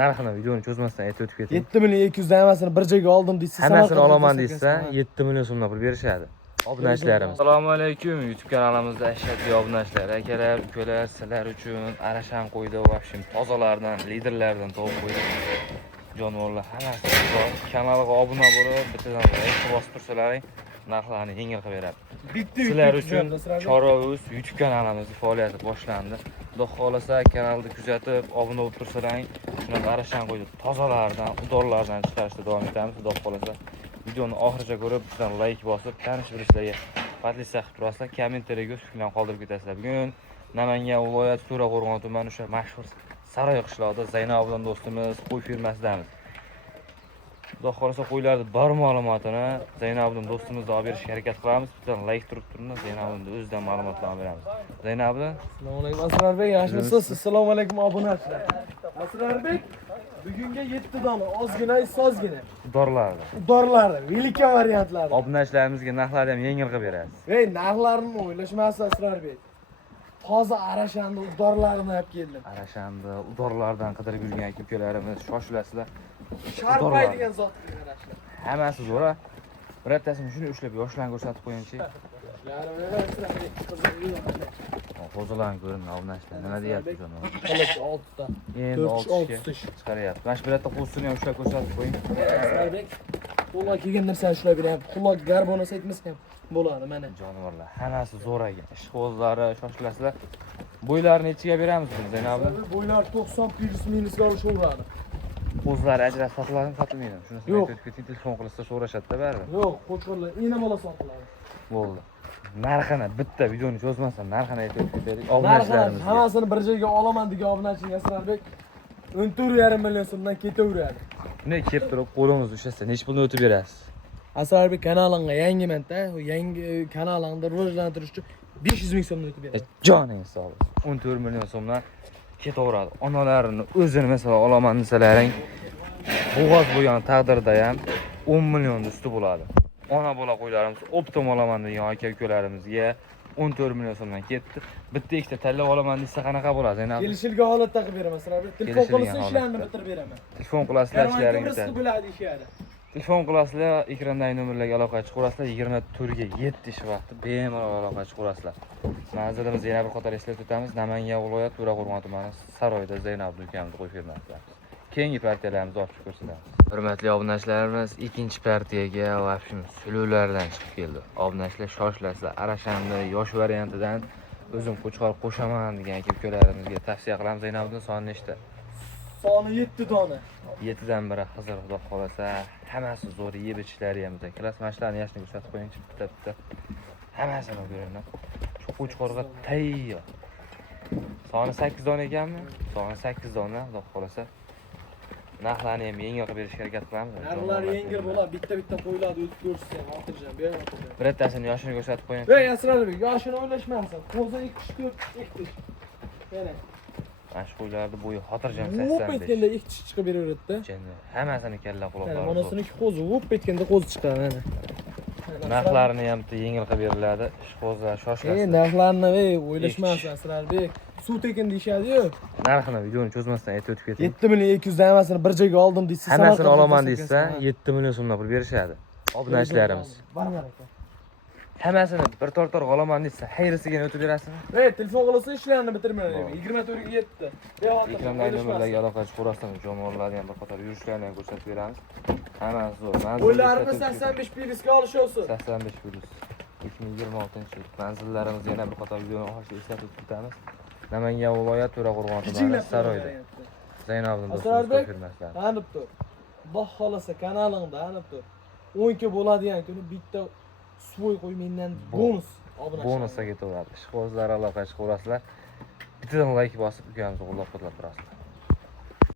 Narxini videoni cho'zmasdan aytib o'tib keting. 7 million 200 dan hammasini bir joyga oldim deysiz. Hammasini olaman deysa 7 million so'mdan pul berishadi. Obunachilarimiz. Assalomu alaykum. YouTube kanalimizda ashaddiy obunachilar, akalar, ukalar, sizlar uchun Arashan qo'ydi va tozalardan, liderlardan topib qo'ydik. Jonivorlar hammasi bor. Kanalga obuna bo'lib, bittadan like bosib tursalaring, narxlarni yengil qilib beradi. Sizlar uchun Chorvoz YouTube kanalimizning faoliyati boshlandi. Xudo xolasa kanalni kuzatib, obuna bo'lib tursalaring, shunaqa Arashan qo'ydi tozalardan, udorlardan chiqarishda davom etamiz. Xudo xolasa videoni oxirigacha ko'rib, bizdan like bosib, tanish-bilishlarga podpisa qilib turasizlar, kommentariyaga o'z fikrlaringizni qoldirib ketasizlar. Bugun Namangan viloyati To'raqo'rg'on tumani o'sha mashhur Saroy qishlog'ida Zaynabjon do'stimiz qo'y fermasidamiz. Xudo xolasa qo'ylarning bor ma'lumotini Zaynabjon do'stimizga olib berishga harakat qilamiz. Bizdan like turib turibmiz, Zaynabjonning o'zidan ma'lumotlarni beramiz. Zaynabjon, assalomu alaykum Asrarbek, yaxshimisiz? Assalomu alaykum obunachilar. Asrarbek, bugunga 7 dona ozgina, sozgina dorlari, velika variantlari. obunachilarimizga narxlarni ham yengil qilib berasiz. Ey, narxlarini o'ylashmasiz Asrarbek. Toza Arashanni dorlarini olib keldim. Arashanni udorlardan qidirib yurgan aka-ukalarimiz shoshilasizlar. Sharpaydigan zot qarashlar. Hammasi zo'r. Birattasini shuni ushlab yoshlarga ko'rsatib qo'yingchi. Qo'zilarni ko'ring, obunachilar. Nima deyapti joniv? Qilish 6 ta. Endi 6 chiqaryapti. Mana shu bitta qo'zini ham ushlab ko'rsatib qo'ying. Asrarbek, qo'lga kelgan narsani ushlab beryapti. Quloq garbonus aytmasa ham bo'ladi mana. Jonivorlar, hammasi zo'r ekan. Ishqozlari shoshilasizlar. Bo'ylarini nechiga beramiz biz Zaynabni? Bo'ylar 90 plus minusga olishaveradi. Qo'zlari ajrab sotiladimi, sotilmaydimi? Shunisi aytib keting, telefon qilsa so'rashadi-da baribir. Yo'q, qo'chqorlar ina bola sotiladi. Bo'ldi. Narxini bitta videoni cho'zmasdan narxini aytib ketaylik. Narxini Obunachilarimizga. hammasini bir joyga olaman degan obunachilar Asrarbek 14,5 million so'mdan ketaveradi. Bunday kelib turib qo'lingizni ushlasa, necha pulni o'tib berasiz? Asrarbek kanalingga yangiman-da, yangi kanalingni rivojlantirish uchun 500 ming so'mdan o'tib beradi. Joningiz sog' bo'lsin. 14 million so'mdan ketaveradi. Onalarini o'zini mesela olaman desalaring, bo'g'oz bo'lgan taqdirda ham 10 million usti bo'ladi. Ona bola qo'ylarimiz optim olaman degan aka-ukalarimizga 14 million so'mdan ketdi. Bitta ikkita tanlab olaman desa qanaqa bo'ladi? Zaynab? Kelishilgan holatda qilib beraman Asrarbek. Telefon qilsa ishlarni bitirib beraman. Telefon qilasizlar, ishlaringizni. bo'ladi ishlarni. Telefon qilasizlar, ekrandagi nomerlarga aloqa chiqarasizlar. 24 ga 7 ish vaqti bemalol aloqa chiqarasizlar. Manzilimiz yana bir qator eslatib o'tamiz. Namangan viloyati To'raqo'rg'on tumani Saroyda Zaynab ukamni qo'y fermasida. Keyingi partiyalarimizni ochib ko'rsatamiz. Hurmatli obunachilarimiz, ikkinchi partiyaga va suluvlardan chiqib keldi. Obunachilar shoshilasizlar. Arashanni yosh variantidan o'zim qo'chqor qo'shaman degan aka-ukalarimizga tavsiya qilamiz. Zaynabning soni nechta? Soni 7 dona. 7 dan biri Xizr xudo xolasa, hammasi zo'r, yeb ichishlari ham bitta. Klass mashlarni yashni ko'rsatib qo'yingchi bitta. Hammasini ko'ringlar. Shu qo'chqorga tayyor. Soni 8 dona ekanmi? Soni 8 dona xudo xolasa. Narxlarni ham yengil qilib berishga harakat qilamiz. Narxlar yengil bo'ladi, bitta qo'yiladi, o'tib ko'rsiz ham, xotirjam, bemalol. Birattasini yoshini ko'rsatib qo'ying. Ey Asrarbek, yoshini o'ylashmaysan. Qo'zi 2-4 ektish. Mana. Mana shu qo'ylarning bo'yi xotirjam Vop 85. etganda ektish chiqib beraveradi-da. Hammasini kalla quloqlari. Monosiniki qo'zi vop etganda qo'zi chiqadi mana. Narxlarini ham yengil qilib beriladi. Ishqozlar shoshilasizlar. Narxlarni o'ylashmaysan Asrarbek. Suv tekin deyshadi-yu. Narxini videoni cho'zmasdan aytib o'tib keting. 7 million 200 dan hammasini bir joyga oldim deysiz. Hammasini olaman desa 7 million so'mdan pul berishadi. Obunachilarimiz. Baraka. Hammasini bir tortor olaman desa, xayrisiga o'tib berasizmi? Ey, telefon qilsa ishlarni bitirmayman. 24 ga 7. Ekrandagi nomerlarga aloqa chiqarasizlar. Jonivorlarni ham bir qator yurishlarini ham ko'rsatib beramiz. Hammasi zo'r. O'ylarini 85 plyusga olishasiz. 85 plyus. 2026-yil. Manzillarimiz yana bir qator videoni oxirida eslatib o'tamiz. Namangan viloyati To'raqo'rg'on tumani Saroyda. Zaynabjon do'stimiz firmasida. Tanib tur. Xudo xolasa kanalingda tanib tur. 10 ga bo'ladigan kuni bitta svoy qo'y mendan bonus obunachi. Bonusga ketaveradi. Ishqozlar aloqa chiqarasizlar. Bittadan like bosib, ukamizga qo'llab-quvvatlab turasizlar.